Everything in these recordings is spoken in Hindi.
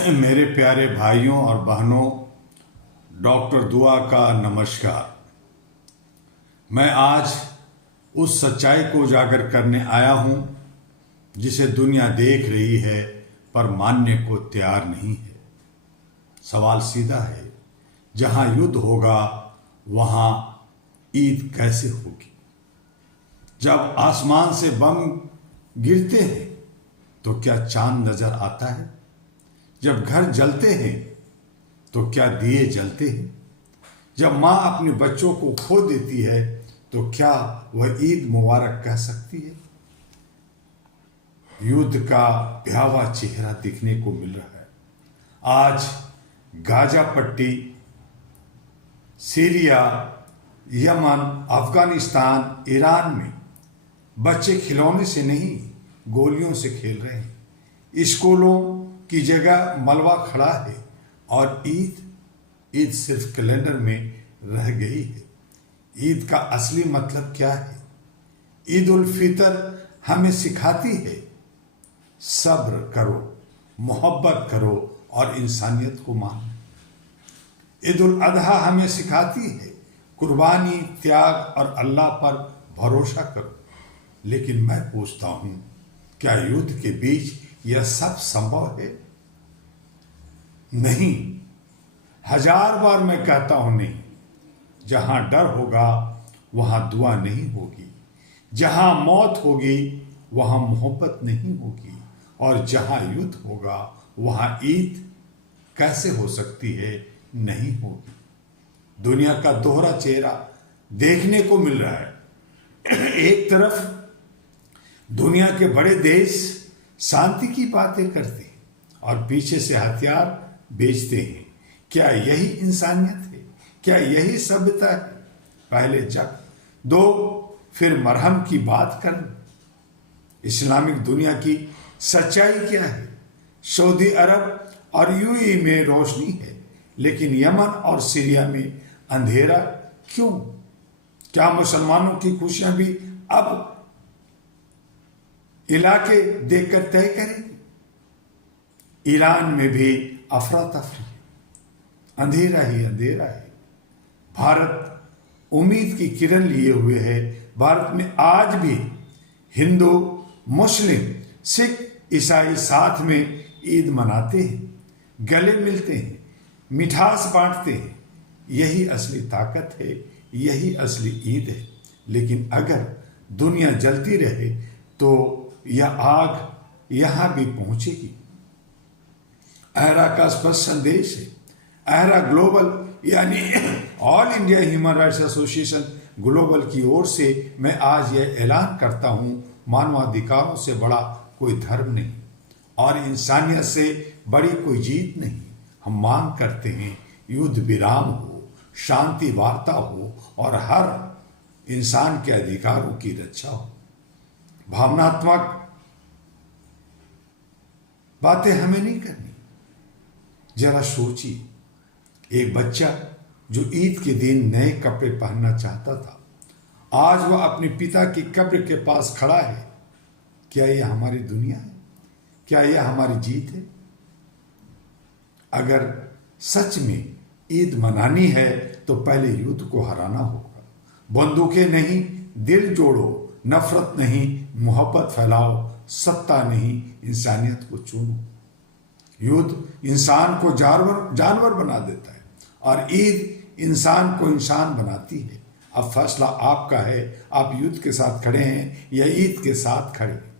मेरे प्यारे भाइयों और बहनों, डॉक्टर दुआ का नमस्कार। मैं आज उस सच्चाई को उजागर करने आया हूं जिसे दुनिया देख रही है पर मानने को तैयार नहीं है। सवाल सीधा है, जहां युद्ध होगा वहां ईद कैसे होगी? जब आसमान से बम गिरते हैं तो क्या चांद नजर आता है? जब घर जलते हैं तो क्या दिए जलते हैं? जब माँ अपने बच्चों को खो देती है तो क्या वह ईद मुबारक कह सकती है? युद्ध का भयावह चेहरा दिखने को मिल रहा है। आज गाजा पट्टी, सीरिया, यमन, अफगानिस्तान, ईरान में बच्चे खिलौने से नहीं गोलियों से खेल रहे हैं। स्कूलों की जगह मलबा खड़ा है और ईद सिर्फ कैलेंडर में रह गई है। ईद का असली मतलब क्या है? ईद उल फितर हमें सिखाती है सब्र करो, मोहब्बत करो और इंसानियत को मानो। ईद उल अजहा हमें सिखाती है कुर्बानी, त्याग और अल्लाह पर भरोसा करो। लेकिन मैं पूछता हूं, क्या युद्ध के बीच यह सब संभव है? नहीं। 1000 बार मैं कहता हूं नहीं। जहां डर होगा वहां दुआ नहीं होगी, जहां मौत होगी वहां मोहब्बत नहीं होगी, और जहां युद्ध होगा वहां ईद कैसे हो सकती है? नहीं होगी। दुनिया का दोहरा चेहरा देखने को मिल रहा है। एक तरफ दुनिया के बड़े देश शांति की बातें करते हैं और पीछे से हथियार बेचते हैं। क्या यही इंसानियत है? क्या यही सभ्यता है? पहले जंग, दो फिर मरहम की बात करें। इस्लामिक दुनिया की सच्चाई क्या है? सऊदी अरब और यूएई में रोशनी है, लेकिन यमन और सीरिया में अंधेरा क्यों? क्या मुसलमानों की खुशियां भी अब इलाके देखकर तय करेंगे? ईरान में भी अफरा तफरी, अंधेरा ही अंधेरा है। भारत उम्मीद की किरण लिए हुए है। भारत में आज भी हिंदू, मुस्लिम, सिख, ईसाई साथ में ईद मनाते हैं, गले मिलते हैं, मिठास बांटते हैं। यही असली ताकत है, यही असली ईद है। लेकिन अगर दुनिया जलती रहे तो यह आग यहां भी पहुंचेगी। अहरा का स्पष्ट संदेश है। अहरा ग्लोबल यानी all India human rights association global की ओर से मैं आज यह ऐलान करता हूं, मानवाधिकारों से बड़ा कोई धर्म नहीं और इंसानियत से बड़ी कोई जीत नहीं। हम मांग करते हैं युद्ध विराम हो, शांति वार्ता हो और हर इंसान के अधिकारों की रक्षा हो। भावनात्मक बातें हमें नहीं करनी। जरा सोचिए, एक बच्चा जो ईद के दिन नए कपड़े पहनना चाहता था, आज वह अपने पिता की कब्र के पास खड़ा है। क्या यह हमारी दुनिया है? क्या यह हमारी जीत है? अगर सच में ईद मनानी है तो पहले युद्ध को हराना होगा। बंदूकें नहीं, दिल जोड़ो। नफरत नहीं, मोहब्बत फैलाओ। सत्ता नहीं, इंसानियत को चुनो। युद्ध इंसान को जानवर बना देता है और ईद इंसान को इंसान बनाती है। अब फैसला आपका है, आप युद्ध के साथ खड़े हैं या ईद के साथ खड़े हैं।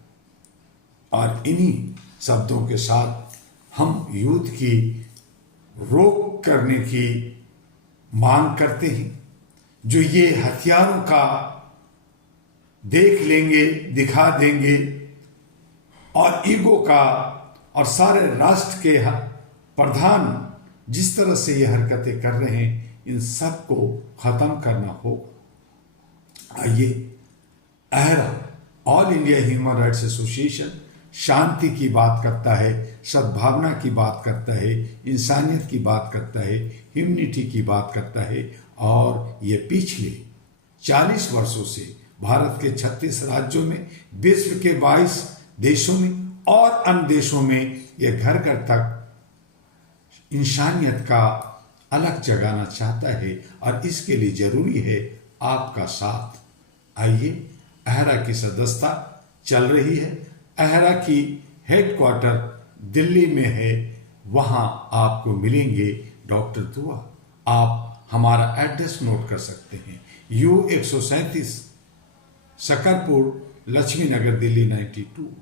और इन्हीं शब्दों के साथ हम युद्ध की रोक करने की मांग करते हैं। जो ये हथियारों का देख लेंगे, दिखा देंगे और ईगो का और सारे राष्ट्र के प्रधान जिस तरह से ये हरकतें कर रहे हैं, इन सब को खत्म करना होगा। आइए, अहरा all India human rights association शांति की बात करता है, सद्भावना की बात करता है, इंसानियत की बात करता है, ह्यूमनिटी की बात करता है। और ये पिछले 40 वर्षों से भारत के 36 राज्यों में, विश्व के 22 देशों में और अन्य देशों में यह घर घर तक इंसानियत का अलग जगाना चाहता है और इसके लिए जरूरी है आपका साथ। आइए, अहरा की सदस्यता चल रही है। अहरा की हेडक्वार्टर दिल्ली में है, वहां आपको मिलेंगे डॉक्टर दुआ। आप हमारा एड्रेस नोट कर सकते हैं, U137 शकरपुर, लक्ष्मी नगर, दिल्ली 92।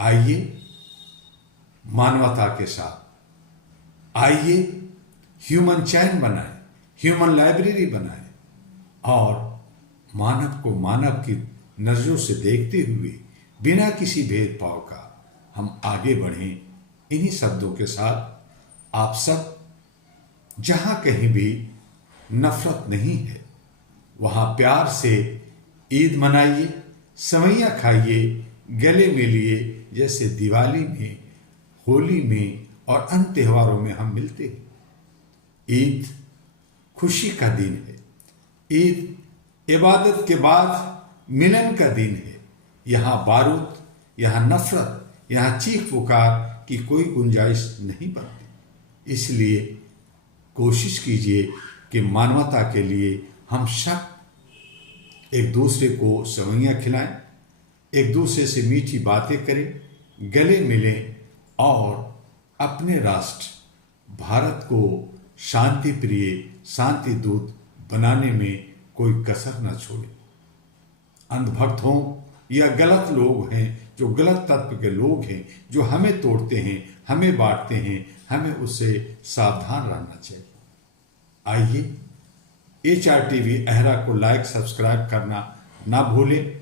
आइए मानवता के साथ, आइए ह्यूमन चैन बनाएं, ह्यूमन लाइब्रेरी बनाएं और मानव को मानव की नजरों से देखते हुए बिना किसी भेदभाव का हम आगे बढ़ें। इन्हीं शब्दों के साथ आप सब, जहां कहीं भी नफरत नहीं है वहां प्यार से ईद मनाइए, सेवइयां खाइए, गले मिलिए, जैसे दिवाली में, होली में और अन्य त्योहारों में हम मिलते हैं। ईद खुशी का दिन है, ईद इबादत के बाद मिलन का दिन है। यहाँ बारूद, यहाँ नफरत, यहाँ चीख पुकार की कोई गुंजाइश नहीं बनती। इसलिए कोशिश कीजिए कि मानवता के लिए हम सब एक दूसरे को सेवइयां खिलाएं, एक दूसरे से मीठी बातें करें, गले मिलें और अपने राष्ट्र भारत को शांति प्रिय, शांति दूत बनाने में कोई कसर न छोड़े। अंधभक्त हों या गलत लोग हैं, जो गलत तत्व के लोग हैं, जो हमें तोड़ते हैं, हमें बांटते हैं, हमें उससे सावधान रहना चाहिए। आइए HRTV अहरा को लाइक सब्सक्राइब करना ना भूलें,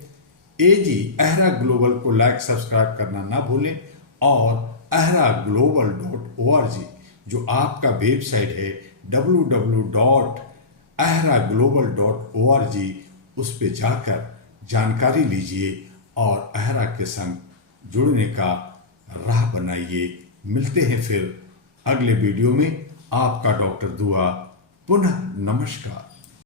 AG अहरा ग्लोबल को लाइक सब्सक्राइब करना ना भूलें और ahraglobal.org जो आपका वेबसाइट है www.ahraglobal.org, उस पे जाकर जानकारी लीजिए और अहरा के संग जुड़ने का राह बनाइए। मिलते हैं फिर अगले वीडियो में। आपका डॉक्टर दुआ। पुनः नमस्कार।